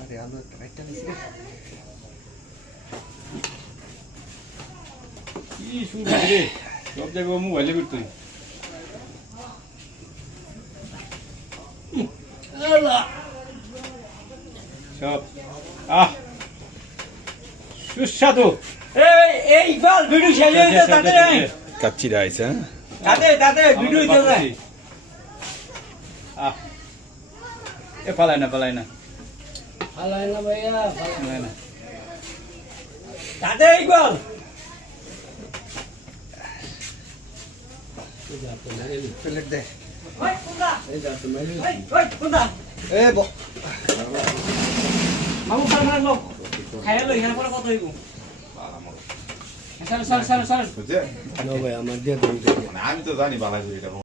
আরে আলো একটা নিছি কি শুরু রে সব জায়গায় মোবাইলে করতে সব সুস্বাদু এই ইকবাল ভিডিও শেষ হয়েছে তাতে কাচ্চি রাইস হ্যাঁ তাতে ভিডিও চলে এ পালাই না হালাই না ভাইয়া পালাই না তাতে ইকবাল প্লেট দে ওই কোনটা ওই কোনটা এ মামু খান লোক খাইয়া লই এখানে পরে কত হইব সর আমি তো জানি বালাই